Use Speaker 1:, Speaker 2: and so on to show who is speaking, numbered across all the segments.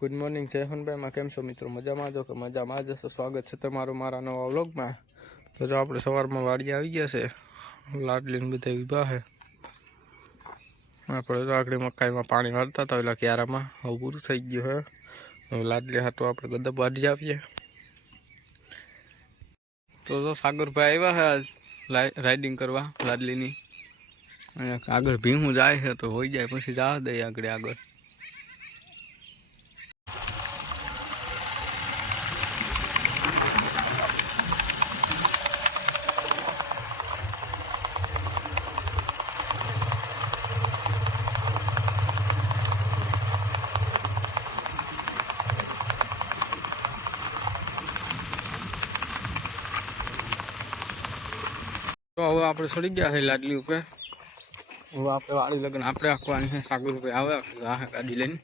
Speaker 1: Good morning જય કેમ છો મિત્રો? મજામાં જો કે મજામાં જ હશો? સ્વાગત છે તમારું મારા નવા વ્લોગમાં. તો જો આપણે સવારમાં વાડી આવી ગયા છે. લાડલીને બધા વિભા છે. આપણે આગળ મકાઈમાં પાણી વાળતા હતા, ઓલા ક્યારામાં. હવે પૂરું થઈ ગયું હે લાડલી હાટો આપણે ગદબ વાડી આવીએ. તો જો સાગરભાઈ આવ્યા છે રાઇડિંગ કરવા લાડલીની. અહીંયા આગળ ભીમું જાય છે, તો હોઈ જાય, પછી જવા દઈએ આગળ આગળ. તો હવે આપણે સડી ગયા છે લાડલી ઉપર. હવે આપણે વાળી લગ્ન આપણે રાખવાની છે સાગર ઉપર આવે ગાડી લઈને.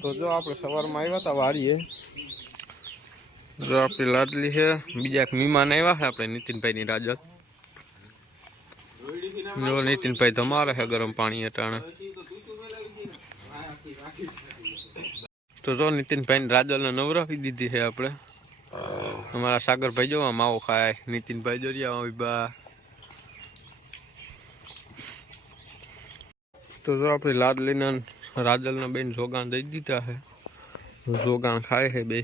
Speaker 1: તો જો આપણે સવારમાં આવ્યા હતા વાડીએ, જો આપણી લાડલી છે, બીજા એક મહેમાન આવ્યા છે, આપણે નીતિનભાઈની રાજત. જો નીતિનભાઈ ધમારે છે ગરમ પાણી અટાણે. તો જો નીતિનભાઈની રાજલને નવરાવી દીધી છે આપણે. અમારા સાગરભાઈ જો માવો ખાય. નીતિનભાઈ જોરિયા બા તો જો આપણી લાડલીના રાજલના બેન જોગાણ દઈ દીધા છે. જોગાણ ખાય છે બે.